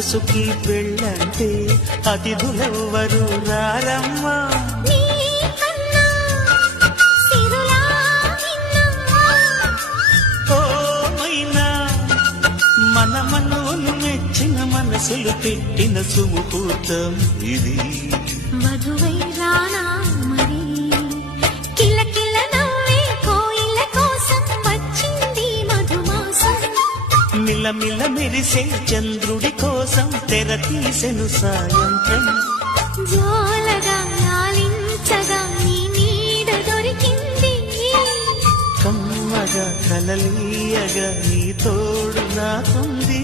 మనసుకి పెళ్ళంటే అతిథులెవ్వరు రారమ్మా. మన మనోలు మెచ్చిన మనసులు పెట్టిన సుముహూర్తం ఇది. మధువై రానా మరి కిలకిల నవ్వే కోయిల కోసం వచ్చింది మధుమాసం. మిలమిల మెరిసే చంద్రుడి కోసం తెర తీసెను సాయంత్రం. జోలగా లాలించగా నీ నీడ దొరికింది. కమ్మగా కలలీయగా నీ తోడు నాకుంది.